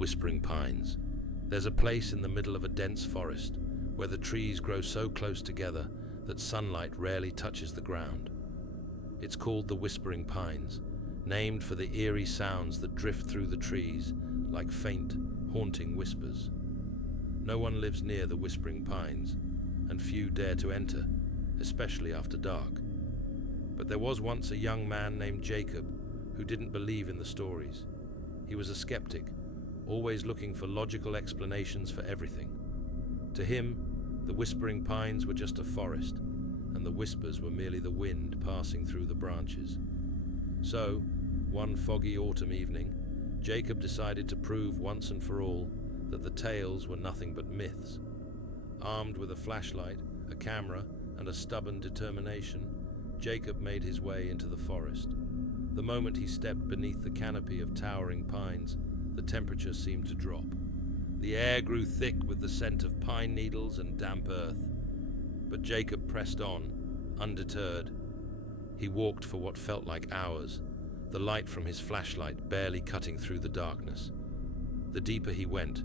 Whispering Pines. There's a place in the middle of a dense forest where the trees grow so close together that sunlight rarely touches the ground. It's called the Whispering Pines, named for the eerie sounds that drift through the trees like faint, haunting whispers. No one lives near the Whispering Pines, and few dare to enter, especially after dark. But there was once a young man named Jacob who didn't believe in the stories. He was a skeptic, always looking for logical explanations for everything. To him, the Whispering Pines were just a forest, and the whispers were merely the wind passing through the branches. So, one foggy autumn evening, Jacob decided to prove once and for all that the tales were nothing but myths. Armed with a flashlight, a camera, and a stubborn determination, Jacob made his way into the forest. The moment he stepped beneath the canopy of towering pines, the temperature seemed to drop. The air grew thick with the scent of pine needles and damp earth. But Jacob pressed on, undeterred. He walked for what felt like hours, the light from his flashlight barely cutting through the darkness. The deeper he went,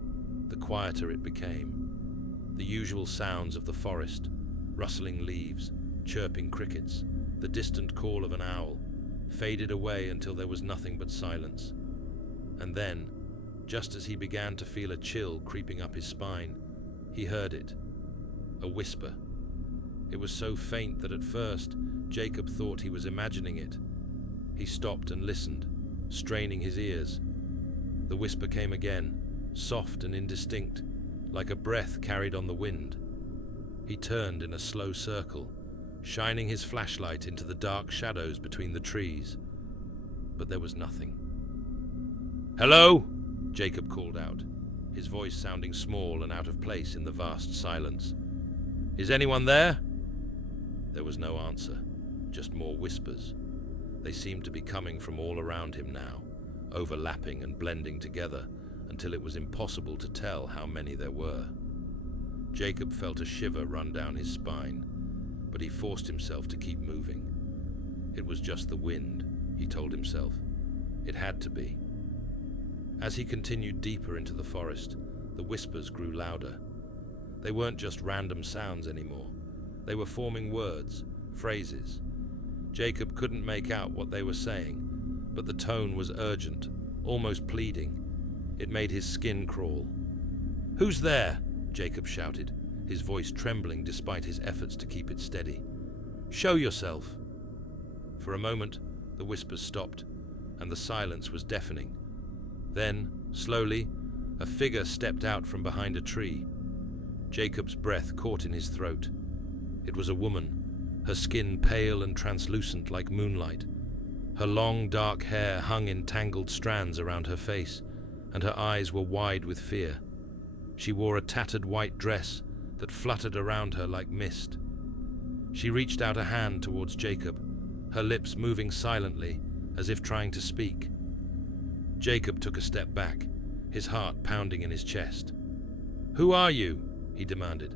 the quieter it became. The usual sounds of the forest, rustling leaves, chirping crickets, the distant call of an owl, faded away until there was nothing but silence. And then, just as he began to feel a chill creeping up his spine, he heard it. A whisper. It was so faint that at first, Jacob thought he was imagining it. He stopped and listened, straining his ears. The whisper came again, soft and indistinct, like a breath carried on the wind. He turned in a slow circle, shining his flashlight into the dark shadows between the trees. But there was nothing. "Hello?" Jacob called out, his voice sounding small and out of place in the vast silence. "Is anyone there?" There was no answer, just more whispers. They seemed to be coming from all around him now, overlapping and blending together until it was impossible to tell how many there were. Jacob felt a shiver run down his spine, but he forced himself to keep moving. It was just the wind, he told himself. It had to be. As he continued deeper into the forest, the whispers grew louder. They weren't just random sounds anymore. They were forming words, phrases. Jacob couldn't make out what they were saying, but the tone was urgent, almost pleading. It made his skin crawl. "Who's there?" Jacob shouted, his voice trembling despite his efforts to keep it steady. "Show yourself." For a moment, the whispers stopped, and the silence was deafening. Then, slowly, a figure stepped out from behind a tree. Jacob's breath caught in his throat. It was a woman, her skin pale and translucent like moonlight. Her long, dark hair hung in tangled strands around her face, and her eyes were wide with fear. She wore a tattered white dress that fluttered around her like mist. She reached out a hand towards Jacob, her lips moving silently, as if trying to speak. Jacob took a step back, his heart pounding in his chest. "Who are you?" he demanded.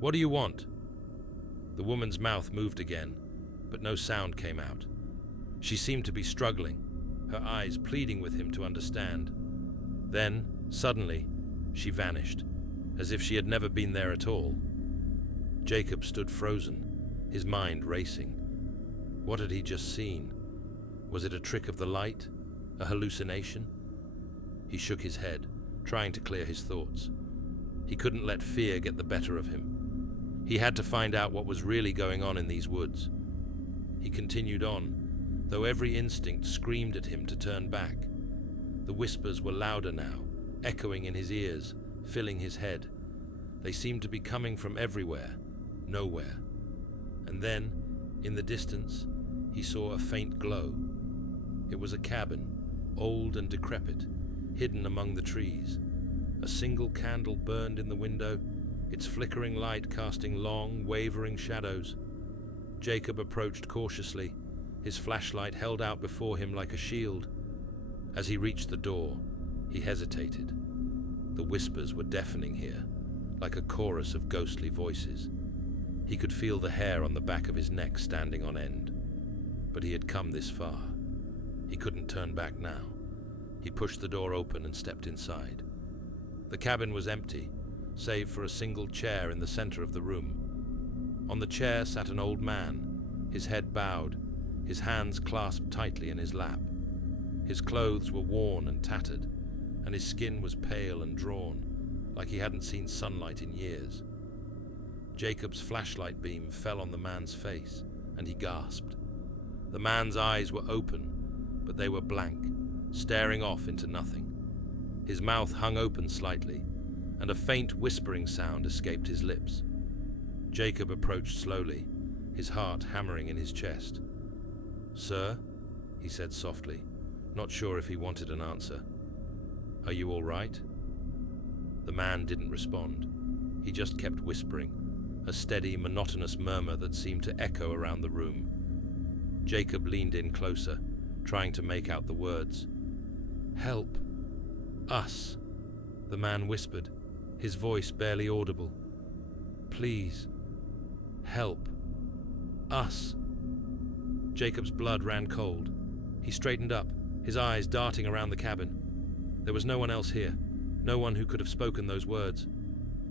"What do you want?" The woman's mouth moved again, but no sound came out. She seemed to be struggling, her eyes pleading with him to understand. Then, suddenly, she vanished, as if she had never been there at all. Jacob stood frozen, his mind racing. What had he just seen? Was it a trick of the light? A hallucination? He shook his head, trying to clear his thoughts. He couldn't let fear get the better of him. He had to find out what was really going on in these woods. He continued on, though every instinct screamed at him to turn back. The whispers were louder now, echoing in his ears, filling his head. They seemed to be coming from everywhere, nowhere. And then, in the distance, he saw a faint glow. It was a cabin, old and decrepit, hidden among the trees. A single candle burned in the window, its flickering light casting long, wavering shadows. Jacob approached cautiously, his flashlight held out before him like a shield. As he reached the door, he hesitated. The whispers were deafening here, like a chorus of ghostly voices. He could feel the hair on the back of his neck standing on end. But he had come this far. He couldn't turn back now. He pushed the door open and stepped inside. The cabin was empty, save for a single chair in the center of the room. On the chair sat an old man, his head bowed, his hands clasped tightly in his lap. His clothes were worn and tattered, and his skin was pale and drawn, like he hadn't seen sunlight in years. Jacob's flashlight beam fell on the man's face, and he gasped. The man's eyes were open, but they were blank, staring off into nothing. His mouth hung open slightly, and a faint whispering sound escaped his lips. Jacob approached slowly, his heart hammering in his chest. "Sir?" he said softly, not sure if he wanted an answer. "Are you all right?" The man didn't respond. He just kept whispering, a steady, monotonous murmur that seemed to echo around the room. Jacob leaned in closer, trying to make out the words. "Help. Us," the man whispered, his voice barely audible. "Please. Help. Us." Jacob's blood ran cold. He straightened up, his eyes darting around the cabin. There was no one else here, no one who could have spoken those words.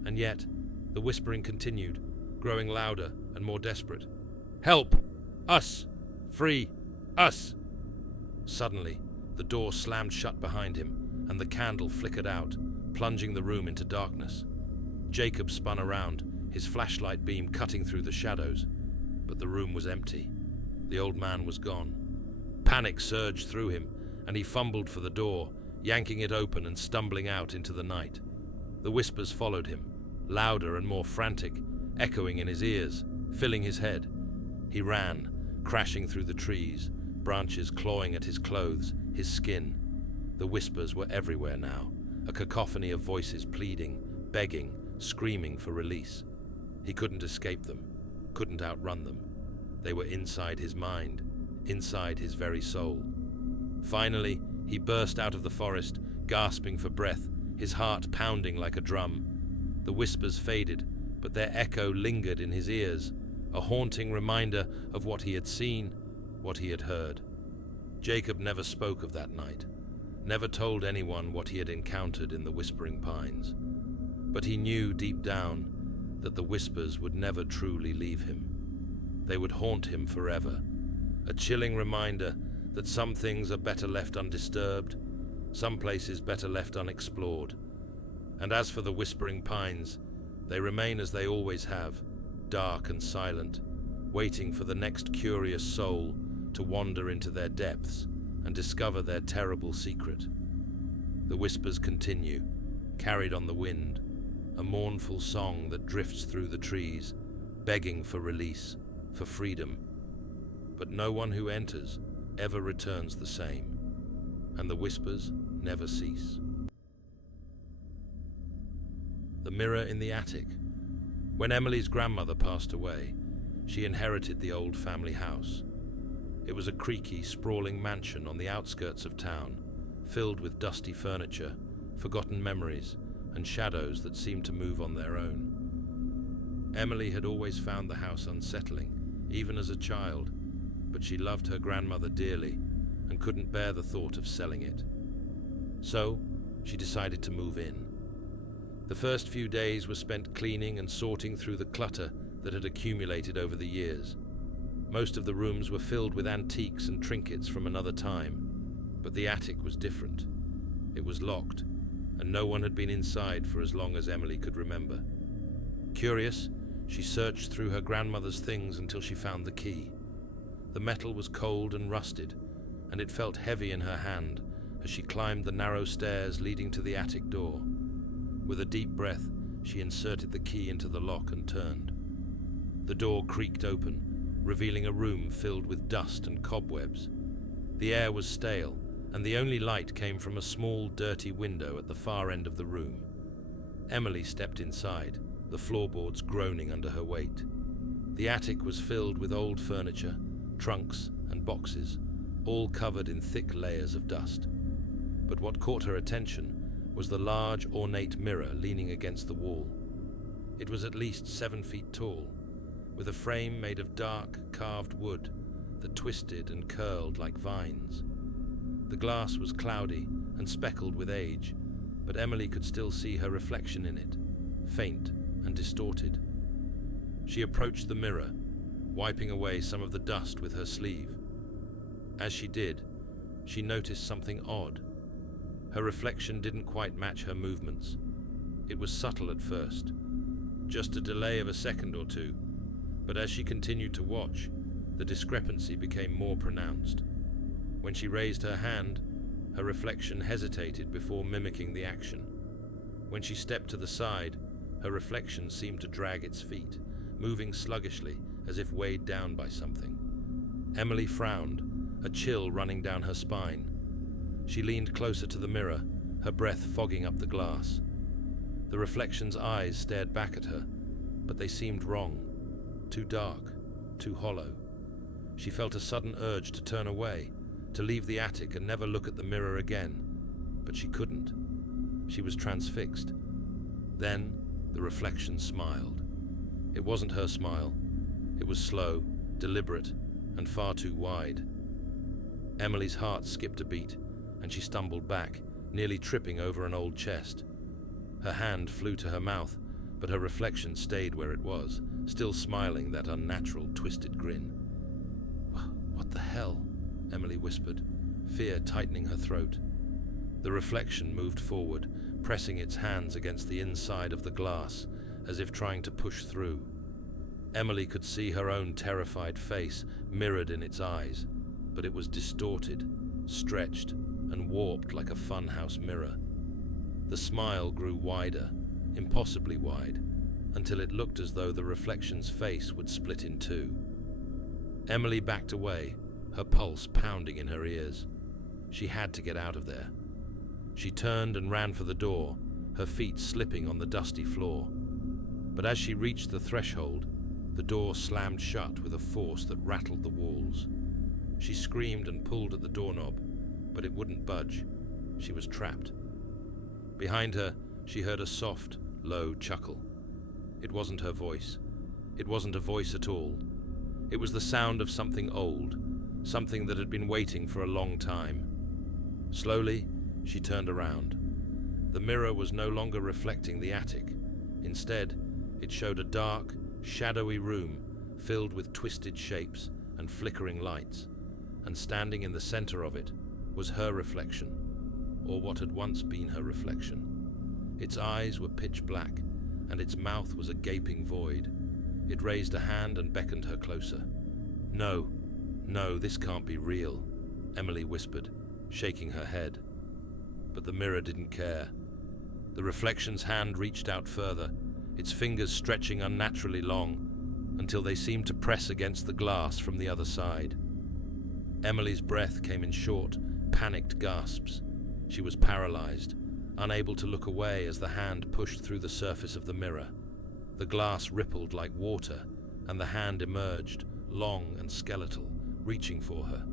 And yet, the whispering continued, growing louder and more desperate. "Help! Us! Free! Us!" Suddenly, the door slammed shut behind him, and the candle flickered out, plunging the room into darkness. Jacob spun around, his flashlight beam cutting through the shadows, but the room was empty. The old man was gone. Panic surged through him, and he fumbled for the door, yanking it open and stumbling out into the night. The whispers followed him, louder and more frantic, echoing in his ears, filling his head. He ran, crashing through the trees, branches clawing at his clothes, his skin. The whispers were everywhere now, a cacophony of voices pleading, begging, screaming for release. He couldn't escape them, couldn't outrun them. They were inside his mind, inside his very soul. Finally, he burst out of the forest, gasping for breath, his heart pounding like a drum. The whispers faded, but their echo lingered in his ears, a haunting reminder of what he had seen, what he had heard. Jacob never spoke of that night, never told anyone what he had encountered in the Whispering Pines. But he knew deep down that the whispers would never truly leave him. They would haunt him forever, a chilling reminder that some things are better left undisturbed, some places better left unexplored. And as for the Whispering Pines, they remain as they always have, dark and silent, waiting for the next curious soul to wander into their depths and discover their terrible secret. The whispers continue, carried on the wind, a mournful song that drifts through the trees, begging for release, for freedom. But no one who enters ever returns the same, and the whispers never cease. The mirror in the attic. When Emily's grandmother passed away, she inherited the old family house. It was a creaky, sprawling mansion on the outskirts of town, filled with dusty furniture, forgotten memories, and shadows that seemed to move on their own. Emily had always found the house unsettling, even as a child, but she loved her grandmother dearly and couldn't bear the thought of selling it. So, she decided to move in. The first few days were spent cleaning and sorting through the clutter that had accumulated over the years. Most of the rooms were filled with antiques and trinkets from another time, but the attic was different. It was locked, and no one had been inside for as long as Emily could remember. Curious, she searched through her grandmother's things until she found the key. The metal was cold and rusted, and it felt heavy in her hand as she climbed the narrow stairs leading to the attic door. With a deep breath, she inserted the key into the lock and turned. The door creaked open, revealing a room filled with dust and cobwebs. The air was stale, and the only light came from a small, dirty window at the far end of the room. Emily stepped inside, the floorboards groaning under her weight. The attic was filled with old furniture, trunks and boxes, all covered in thick layers of dust. But what caught her attention was the large, ornate mirror leaning against the wall. It was at least 7 feet tall, with a frame made of dark, carved wood that twisted and curled like vines. The glass was cloudy and speckled with age, but Emily could still see her reflection in it, faint and distorted. She approached the mirror, wiping away some of the dust with her sleeve. As she did, she noticed something odd. Her reflection didn't quite match her movements. It was subtle at first, just a delay of a second or two, but as she continued to watch, the discrepancy became more pronounced. When she raised her hand, her reflection hesitated before mimicking the action. When she stepped to the side, her reflection seemed to drag its feet, moving sluggishly as if weighed down by something. Emily frowned, a chill running down her spine. She leaned closer to the mirror, her breath fogging up the glass. The reflection's eyes stared back at her, but they seemed wrong, too dark, too hollow. She felt a sudden urge to turn away, to leave the attic and never look at the mirror again, but she couldn't. She was transfixed. Then the reflection smiled. It wasn't her smile. It was slow, deliberate, and far too wide. Emily's heart skipped a beat, and she stumbled back, nearly tripping over an old chest. Her hand flew to her mouth, but her reflection stayed where it was, still smiling that unnatural, twisted grin. "What the hell?" Emily whispered, fear tightening her throat. The reflection moved forward, pressing its hands against the inside of the glass, as if trying to push through. Emily could see her own terrified face mirrored in its eyes, but it was distorted, stretched, and warped like a funhouse mirror. The smile grew wider, impossibly wide, until it looked as though the reflection's face would split in two. Emily backed away, her pulse pounding in her ears. She had to get out of there. She turned and ran for the door, her feet slipping on the dusty floor. But as she reached the threshold, the door slammed shut with a force that rattled the walls. She screamed and pulled at the doorknob, but it wouldn't budge. She was trapped. Behind her, she heard a soft, low chuckle. It wasn't her voice. It wasn't a voice at all. It was the sound of something old, something that had been waiting for a long time. Slowly, she turned around. The mirror was no longer reflecting the attic. Instead, it showed a dark, shadowy room filled with twisted shapes and flickering lights, and standing in the center of it was her reflection, or what had once been her reflection. Its eyes were pitch black, and its mouth was a gaping void. It raised a hand and beckoned her closer. "No, no, this can't be real," Emily whispered, shaking her head. But the mirror didn't care. The reflection's hand reached out further, its fingers stretching unnaturally long, until they seemed to press against the glass from the other side. Emily's breath came in short, panicked gasps. She was paralyzed, unable to look away as the hand pushed through the surface of the mirror. The glass rippled like water, and the hand emerged, long and skeletal, reaching for her.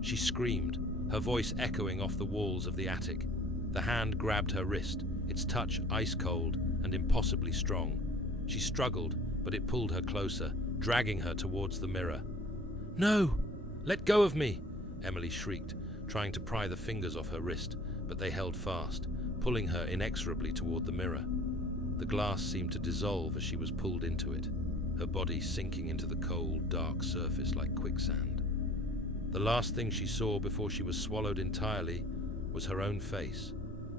She screamed, her voice echoing off the walls of the attic. The hand grabbed her wrist, its touch ice-cold and impossibly strong. She struggled, but it pulled her closer, dragging her towards the mirror. "No! Let go of me!" Emily shrieked, trying to pry the fingers off her wrist, but they held fast, pulling her inexorably toward the mirror. The glass seemed to dissolve as she was pulled into it, her body sinking into the cold, dark surface like quicksand. The last thing she saw before she was swallowed entirely was her own face,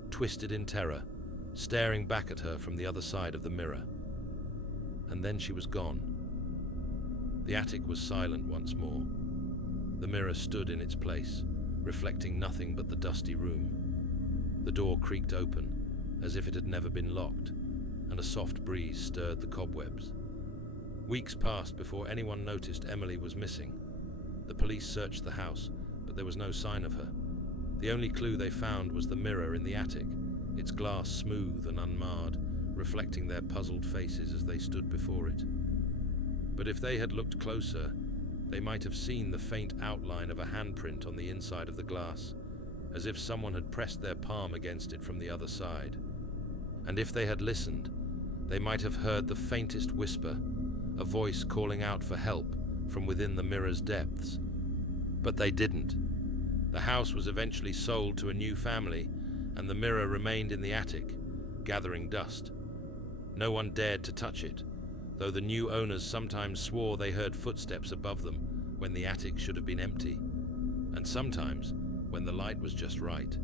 twisted in terror, staring back at her from the other side of the mirror. And then she was gone. The attic was silent once more. The mirror stood in its place, reflecting nothing but the dusty room. The door creaked open, as if it had never been locked, and a soft breeze stirred the cobwebs. Weeks passed before anyone noticed Emily was missing. The police searched the house, but there was no sign of her. The only clue they found was the mirror in the attic, its glass smooth and unmarred, reflecting their puzzled faces as they stood before it. But if they had looked closer, they might have seen the faint outline of a handprint on the inside of the glass, as if someone had pressed their palm against it from the other side. And if they had listened, they might have heard the faintest whisper, a voice calling out for help from within the mirror's depths. But they didn't. The house was eventually sold to a new family, and the mirror remained in the attic, gathering dust. No one dared to touch it, though the new owners sometimes swore they heard footsteps above them when the attic should have been empty. And sometimes, when the light was just right,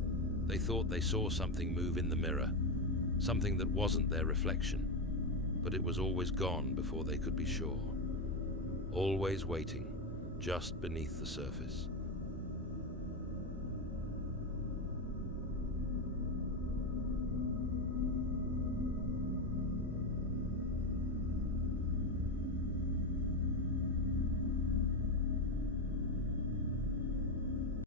they thought they saw something move in the mirror, something that wasn't their reflection, but it was always gone before they could be sure. Always waiting, just beneath the surface.